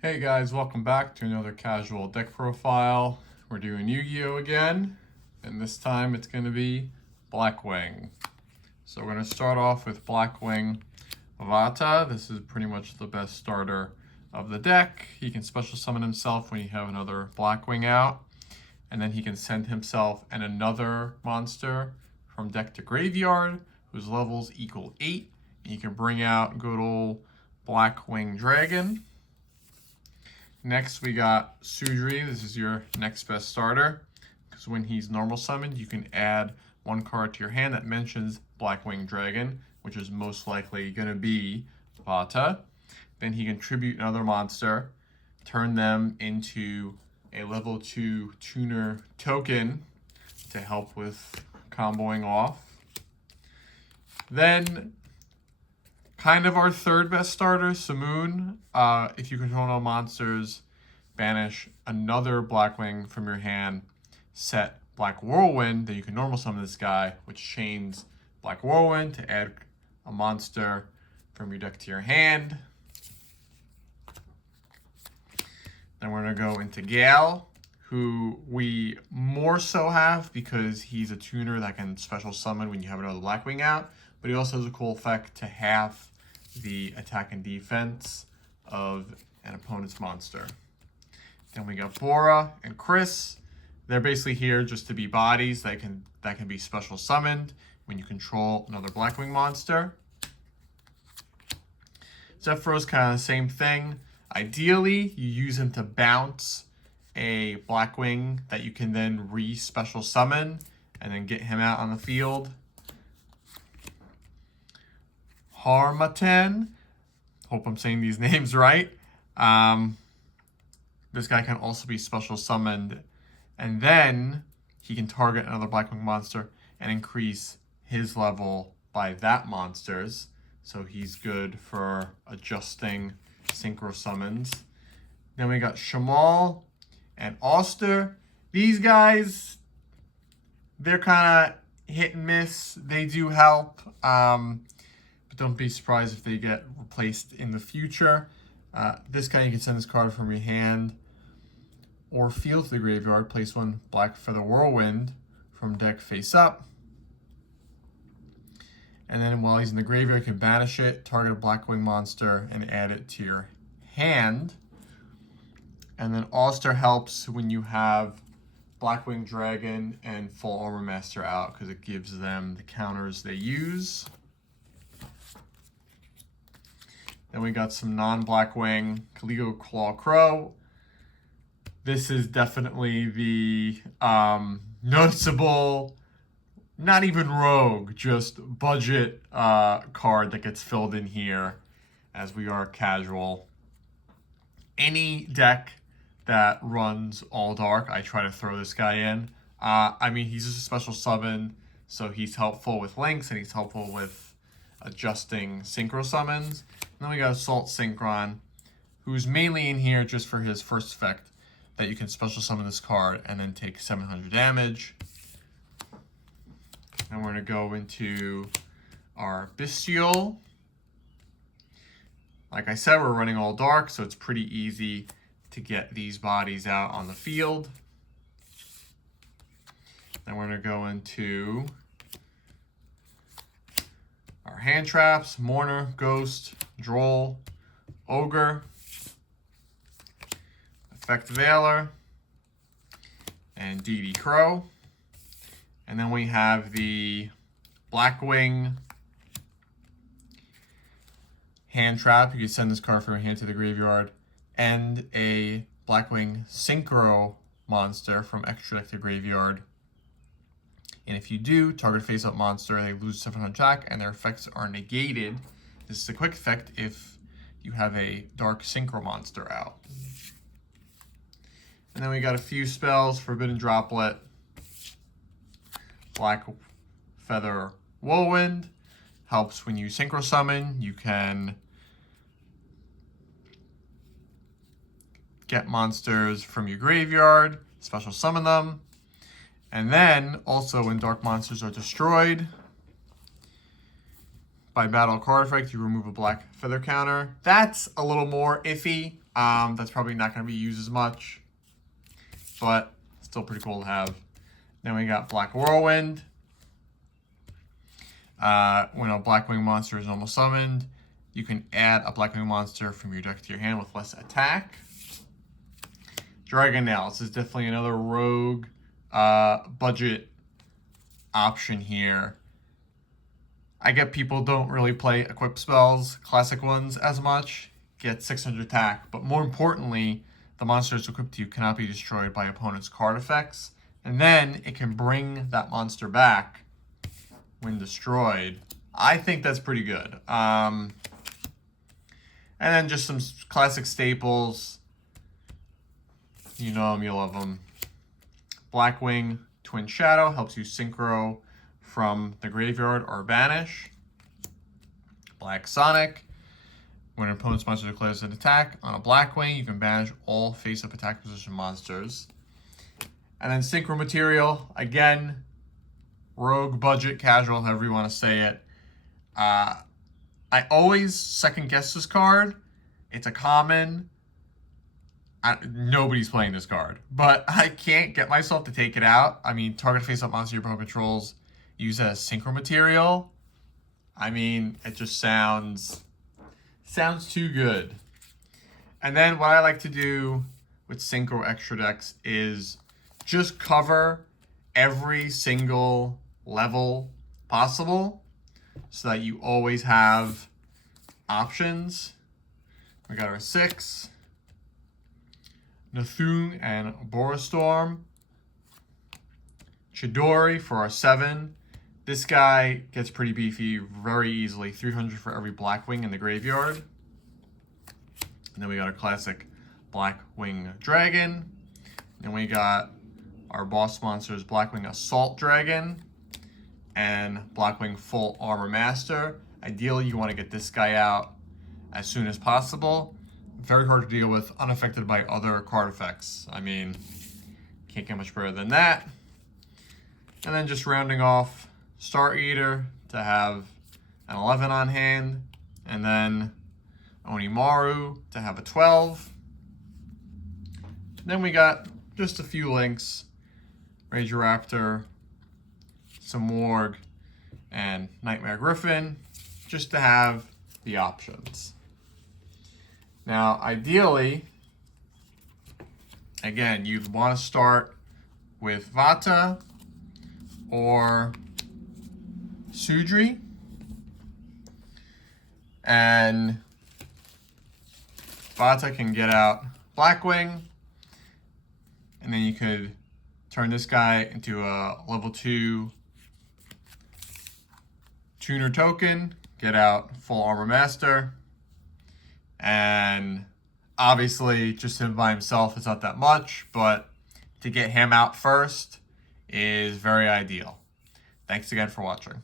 Hey guys, welcome back to another casual deck profile. We're doing Yu-Gi-Oh again, and this time it's going to be Blackwing. So we're going to start off with Blackwing Vata. This is pretty much the best starter of the deck. He can special summon himself when you have another Blackwing out, and then he can send himself and another monster from deck to graveyard, whose levels equal 8. And you can bring out good old Blackwing Dragon. Next, we got Sudri. This is your next best starter, because when he's normal summoned, you can add one card to your hand that mentions Blackwing Dragon, which is most likely going to be Vata. Then he can tribute another monster, turn them into a level 2 tuner token to help with comboing off. Then, kind of our third best starter, Simoon. If you control no monsters, banish another Blackwing from your hand, set Black Whirlwind, then you can normal summon this guy, which chains Black Whirlwind to add a monster from your deck to your hand. Then we're going to go into Gale, who we more so have because he's a tuner that can special summon when you have another Blackwing out, but he also has a cool effect to halve the attack and defense of an opponent's monster. Then we got Bora and Chris. They're basically here just to be bodies that can be special summoned when you control another Blackwing monster. Zephyr's kind of the same thing. Ideally, you use him to bounce a Blackwing that you can then re-special summon and then get him out on the field. Harmatan, hope I'm saying these names right. This guy can also be special summoned, and then he can target another Blackwing monster and increase his level by that monster's. So he's good for adjusting synchro summons. Then we got Shamal and Oster. These guys, they're kind of hit and miss. They do help. Don't be surprised if they get replaced in the future. This guy, you can send this card from your hand or field to the graveyard. Place one Black Feather Whirlwind from deck face up. And then while he's in the graveyard, you can banish it, target a Blackwing monster, and add it to your hand. And then Oster helps when you have Blackwing Dragon and Full Armor Master out, because it gives them the counters they use. Then we got some non-Blackwing, Caligo Claw Crow. This is definitely the noticeable, not even rogue, just budget card that gets filled in here as we are casual. Any deck that runs all dark, I try to throw this guy in. I mean, he's just a special summon, so he's helpful with links and he's helpful with adjusting synchro summons. And then we got Assault Synchron, who's mainly in here just for his first effect, that you can special summon this card and then take 700 damage. And we're going to go into our Bestial. Like I said, we're running all dark, so it's pretty easy to get these bodies out on the field. Then we're going to go into our hand traps: Mourner, Ghost, Droll, Ogre, Effect Veiler, and DD Crow. And then we have the Blackwing hand trap. You can send this card from your hand to the graveyard, and a Blackwing Synchro monster from extra deck to graveyard. And if you do, target face-up monster, they lose 700 attack, and their effects are negated. This is a quick effect if you have a Dark Synchro monster out. And then we got a few spells: Forbidden Droplet, Black Feather Whirlwind. Helps when you synchro summon. You can get monsters from your graveyard, special summon them. And then, also when dark monsters are destroyed by battle card effect, you remove a black feather counter. That's a little more iffy. That's probably not going to be used as much, but still pretty cool to have. Then we got Black Whirlwind. When a Blackwing monster is almost summoned, you can add a Blackwing monster from your deck to your hand with less attack. Dragon Nails is definitely another rogue budget option here. I get people don't really play equip spells, classic ones, as much. Get 600 attack, but more importantly, the monsters equipped to you cannot be destroyed by opponent's card effects. And then it can bring that monster back when destroyed. I think that's pretty good. And then just some classic staples. You know them, you love them. Blackwing Twin Shadow helps you synchro from the graveyard or banish. Black Sonic. When an opponent's monster declares an attack on a Blackwing, you can banish all face-up attack position monsters. And then Synchro Material, again, rogue, budget, casual, however you want to say it. I always second guess this card. It's a common. Nobody's playing this card, but I can't get myself to take it out. I mean, target face-up monster your opponent controls, use it as Synchro Material. I mean, it just sounds too good. And then what I like to do with Synchro Extra decks is just cover every single level possible so that you always have options. We got our 6. Nathung and Boristorm. Chidori for our 7. This guy gets pretty beefy very easily. 300 for every Blackwing in the graveyard. And then we got our classic Blackwing Dragon. And we got our boss monsters, Blackwing Assault Dragon and Blackwing Full Armor Master. Ideally, you want to get this guy out as soon as possible. Very hard to deal with, unaffected by other card effects. I mean, can't get much better than that. And then just rounding off Star Eater to have an 11 on hand. And then Onimaru to have a 12. Then we got just a few links. Ranger Raptor, some Warg, and Nightmare Griffin, just to have the options. Now, ideally, again, you'd want to start with Vata or Sudri. And Vata can get out Blackwing. And then you could turn this guy into a level 2 tuner token, get out Full Armor Master. And obviously, just him by himself is not that much, but to get him out first is very ideal. Thanks again for watching.